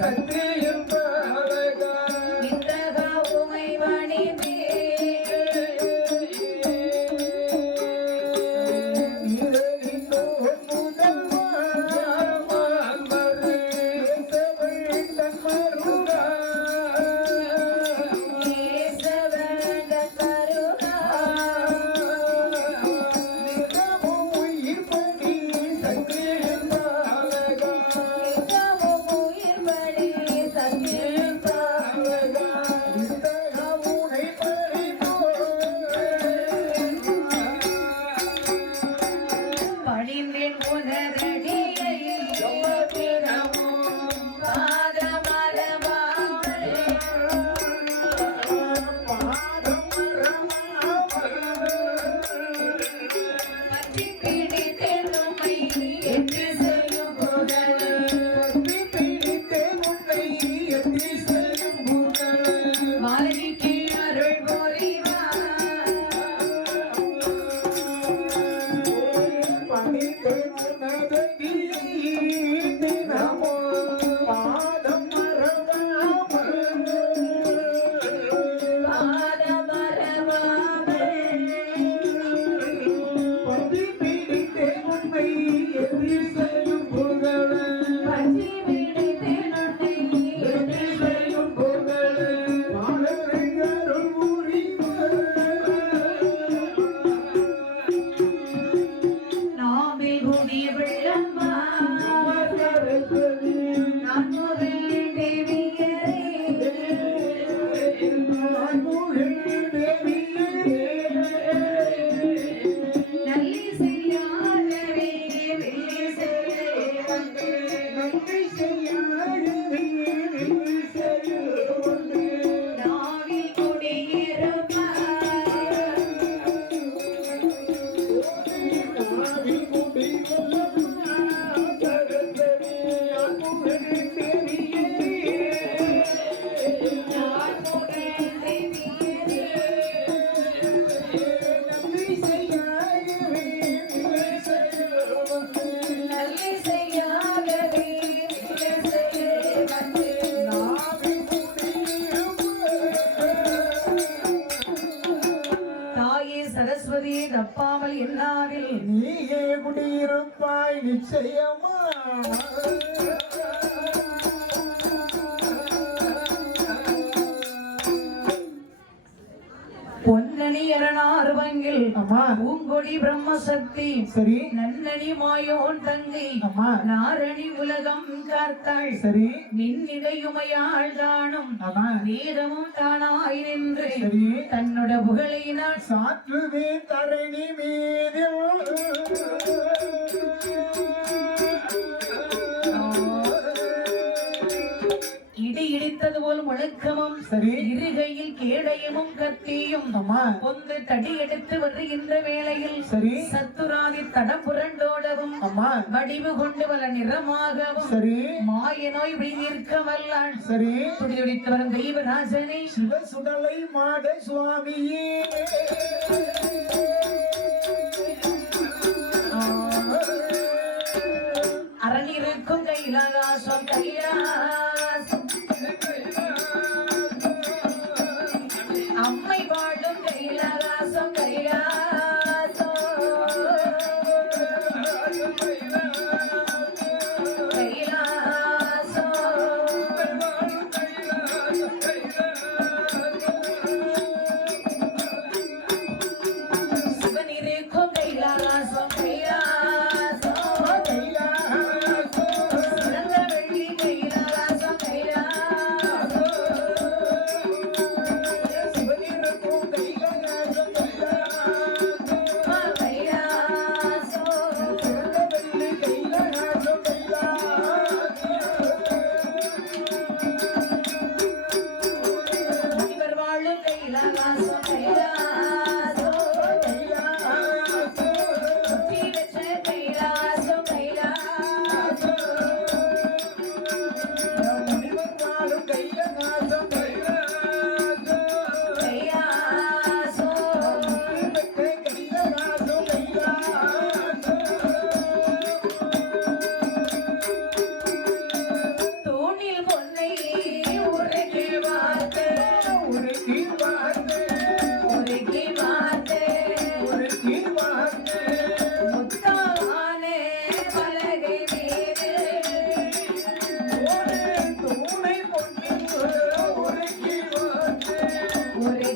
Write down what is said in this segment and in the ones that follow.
Thank you. குடியிருப்பாய் நிச்சயமா. பொன்னணி எரணாறு பங்கில் அம்மா பூங்கொடி பிரம்மசக்தி. சரி. நன்னணி மாயோன் தங்கை. நாரணி உலகம் காத்தாள் சரி. நின்னிடையுமையாள் தானும். வேதமும் தானாய் நின்று. சரி. தன்னோட புகழை நான் சாற்றுவே தரணி மீதில். சரி. இருகையில் கேடயமும் கத்தியும் அம்மா பொந்து தடி எடுத்து வருகின்ற வேளையில் சரி. சத்துராதி தடம் புரண்டோடவும் அம்மா வடிவு கொண்டு வர நிறமாகவும் சரி. மாய நோய் விழிநிற்க வல்லான் சரி. துடி துடித்து வரும் தெய்வராஜனை. சிவசுடலை மாட சுவாமியே. அரணிருக்கும் கைலாகாசம் கைலாசம்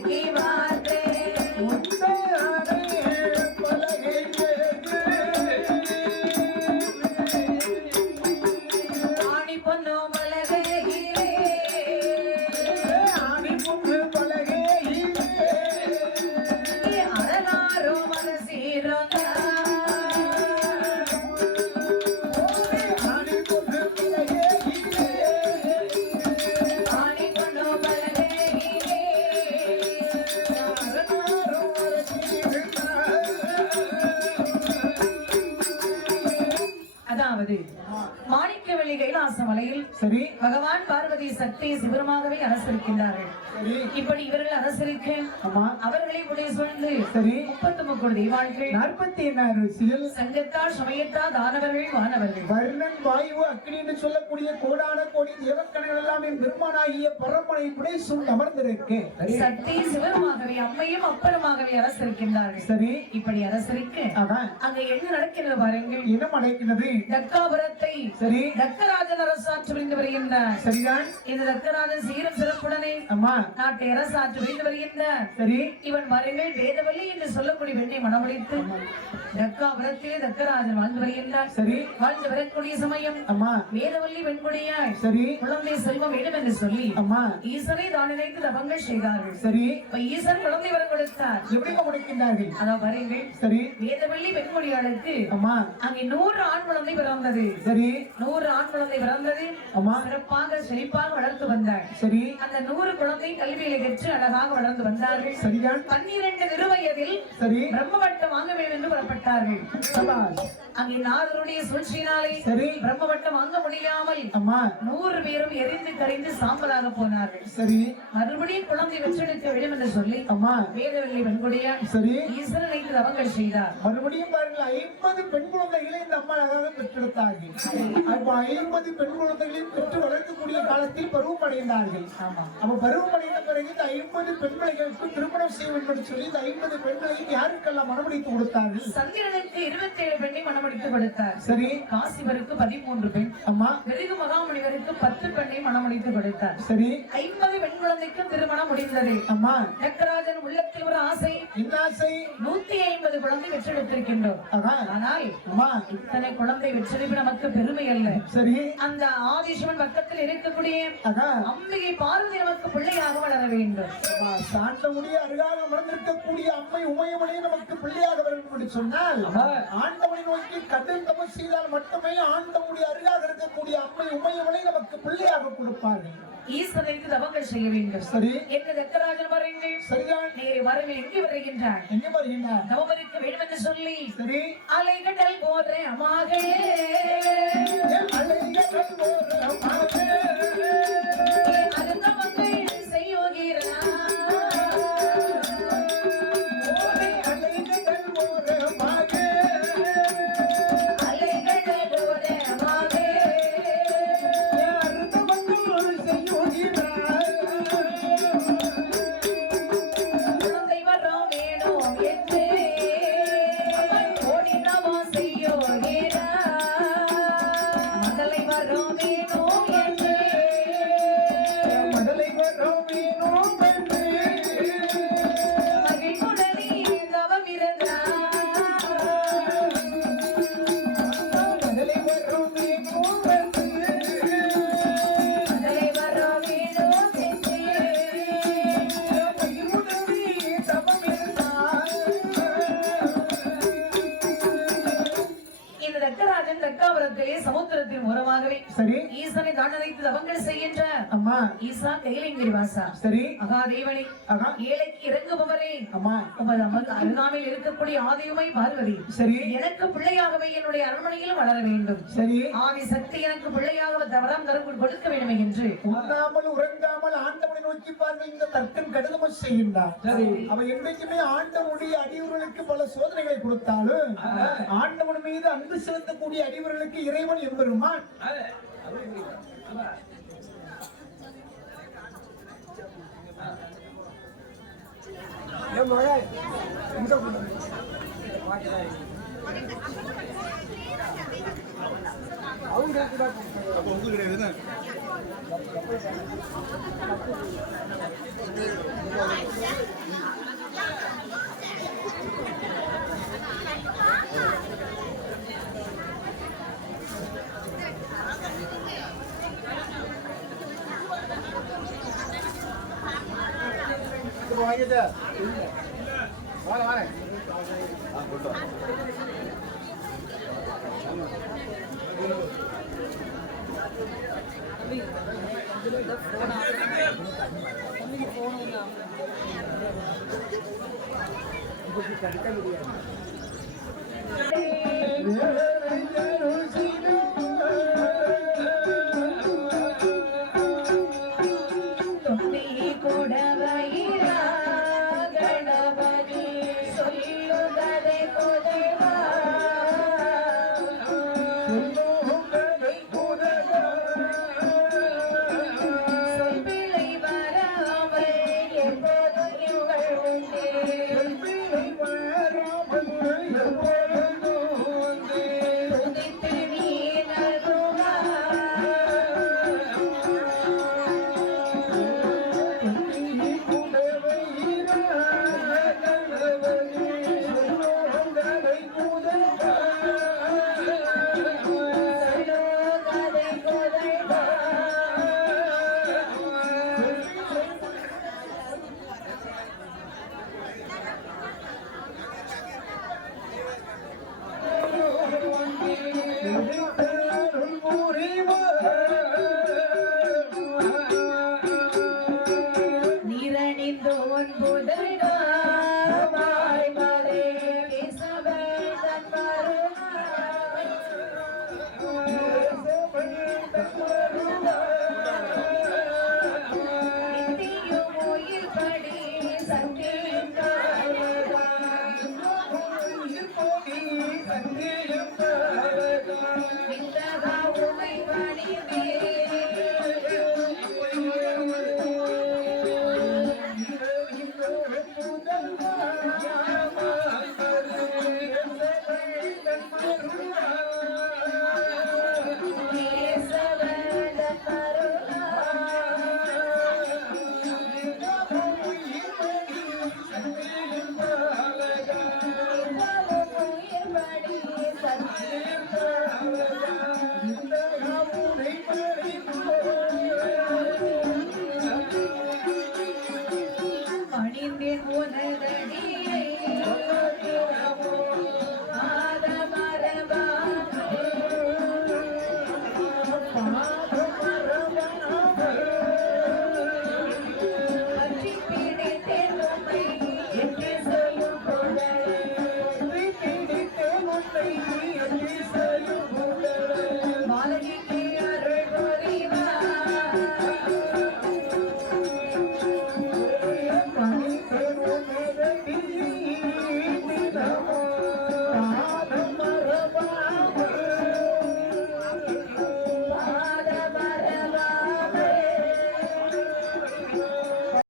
Shiva. அதாவது மாணிக்கவள்ளி கைலாச மலையில் சரி. பகவான் பார்வதி சக்தி சிவருமாகவே அரசிருக்கின்றார்கள். சரி. இப்படி இவர்கள் அரசிருக்க அவர்களை உடைய சூழ்ந்து சரி. முப்பத்து முக்கோடி தெய்வாள்கள் நாற்பத்தி எண்ணாயிரம் வயசில் சங்கத்தால் சமயத்தால் தானவர்கள் வானவர்கள். வர்ணன் வாயு அக்னி என்று சொல்லக்கூடிய கோடான கோடி தேவக்கணங்கள் எல்லாம் பெருமானாகிய பரமனை புடை சூழ் அமர்ந்திருக்கு சக்தி சிவருமாகவே அம்மையும் அப்பருமாகவே அரசிருக்கின்றார்கள். சரி. இப்படி அரசிருக்க அங்க என்ன நடக்கிறது பாருங்கள். இனம் அடைக்கிறது தக்காபுரத்தை சரி. தக்கராஜன் அரசாட்சி புரிந்து வருகின்றார் சரிதான். இந்த தக்கராஜன் சீரும் சிறப்புடனே அம்மா நாட்டை அரசாட்சி புரிந்து வருகின்றார் சரி. இவன் மருங்கள் வேதவல்லி என்று சொல்லக்கூடிய பெண்ணை மனமுடித்து தக்காபுரத்திலே தக்கராஜன் வாழ்ந்து வருகின்றார் சரி. வாழ்ந்து வரக்கூடிய சமயம் அம்மா வேதவல்லி பெண்குடியாய் சரி. குழந்தை செல்வம் வேண்டும் என்று சொல்லி அம்மா ஈசனை தான் நினைத்து தவங்கள் செய்தார்கள். சரி. ஈசன் குழந்தை வரம் கொடுத்தார். எப்படி முடிக்கின்றார்கள் அதான் பாருங்கள். சரி. வேதவல்லி பெண்மொழியாளுக்கு அம்மா அங்கே நூறு ஆண் குழந்தை பிறந்தது. சரி. நூறு ஆண் குழந்தை பிறந்தது. அம்மா சிறப்பாக செழிப்பாக வளர்த்து வந்தாள் சரி. அந்த நூறு குழந்தை கல்வியில பெற்று அழகாக வளர்ந்து வந்தார்கள். சரிதான் பன்னிரண்டு திருவயதில் சரி. பிரம்ம பட்டம் வாங்க வேண்டும் என்று புறப்பட்டார்கள். அங்கே நாதருடைய சூழ்ச்சியினாலே சரி. பிரம்மவட்டம் வாங்க முடியாமல் அம்மா. நூறு பேரும் எரிந்து கரைந்து சாம்பலாக போனார்கள். சரி. மறுபடியும் குழந்தை வெற்றெடுக்க வேண்டும் என்று சொல்லி அம்மா. வேதவல்லி வெண்கொடியா சரி. ஈஸ்வரன் தவங்கள் செய்தார். மறுபடியும் பாருங்கள் ஐம்பது பெண் குழந்தைகளை இந்த அம்மா அழகாக பெற்றெடுத்தார்கள். அப்ப ஐம்பது பெண் குழந்தைகளையும் பெற்று வளர்க்கக்கூடிய காலத்தில் பருவம் அடைந்தார்கள் ஆமா. அப்ப பருவம் அடைந்த பிறகு இந்த ஐம்பது பெண் பிள்ளைகளுக்கு திருமணம் செய்ய வேண்டும் சொல்லி இந்த ஐம்பது பெண் பிள்ளைகள் யாருக்கெல்லாம் மனமுடித்து கொடுத்தார்கள்? சந்திரனுக்கு இருபத்தி ஏழு பெண்ணை மணமடித்து கொடுத்தார் சரி. காசிவருக்கு பதிமூன்று பெண். அம்மா. வெறுகு மகாமுனிவருக்கு பத்து பெண்ணை மணமடித்து கொடுத்தார் சரி. ஐம்பது பெண் குழந்தைக்கும் திருமணம் முடிந்தது. அம்மா. நக்கராஜன் உள்ளத்தில் ஒரு ஆசை. என்ன ஆசை? நூத்தி ஐம்பது குழந்தை வெற்றெடுத்திருக்கின்றோம் ஆனால் அம்மா. இத்தனை குழந்தை வெற்றெடுப்பு நமக்கு பெருமை அல்ல. சரி. அந்த ஆதிசிவன் பக்கத்தில் இருக்கக்கூடிய அதான். அம்பிகை பார்வதி நமக்கு பிள்ளையாக வளர வேண்டும். சாண்டமுடிய அருகாக அமர்ந்திருக்கக்கூடிய அம்மை உமையமனை நமக்கு பிள்ளையாக வேண்டும் என்று சொன்னால் ஆண்டவனை நோக்கி கடும் தபஸ் செய்தால் மட்டுமே ஆண்டவனுடைய அருகாக இருக்கக்கூடிய அம்மை உமையமனை நமக்கு பிள்ளையாக கொடுப்பார்கள். ஈஸ்வரனுக்கு தவங்கள் செய்ய வேண்டும். சரி. என்று தக்கராஜன் வரைந்து சரிதான். நேரை வரவில் எங்கே வருகின்றான். எங்க வருகின்றார் தவமருக்கு வேண்டும் என்று சொல்லி சரி. அலைகடல் போதே அமாக அலைகள் ஓரமாக அருந்தவங்கள் சரி மகாதேவனை அகா ஏழைக்கு இறங்குபவரே. அம்மா. அமர் அருகாமையில் இருக்கக்கூடிய ஆதியுமை பார்வதி. சரி. எனக்கு பிள்ளையாகவே என்னுடைய அரண்மனையில் வளர வேண்டும். சரி. ஆதி சக்தி எனக்கு பிள்ளையாக தவறாம் கருவுள் கொடுக்க வேண்டும் என்று. உண்ணாமல் உறங்காமல் ஆண்டவனை நோக்கி பார்வை இந்த தர்க்கன் கடிதம் செய்கின்றார். சரி. அவன் என்றைக்குமே ஆண்டவனுடைய அடியவர்களுக்கு பல சோதனைகளை கொடுத்தாலும் ஆண்டவன் மீது அன்பு செலுத்தக்கூடிய அடியவர்களுக்கு இறைவன் எம்பெருமான். என் மகன் இந்த அவங்க அப்போ உங்களுக்கு கிடையாதுன்னா Thank you. தும்பி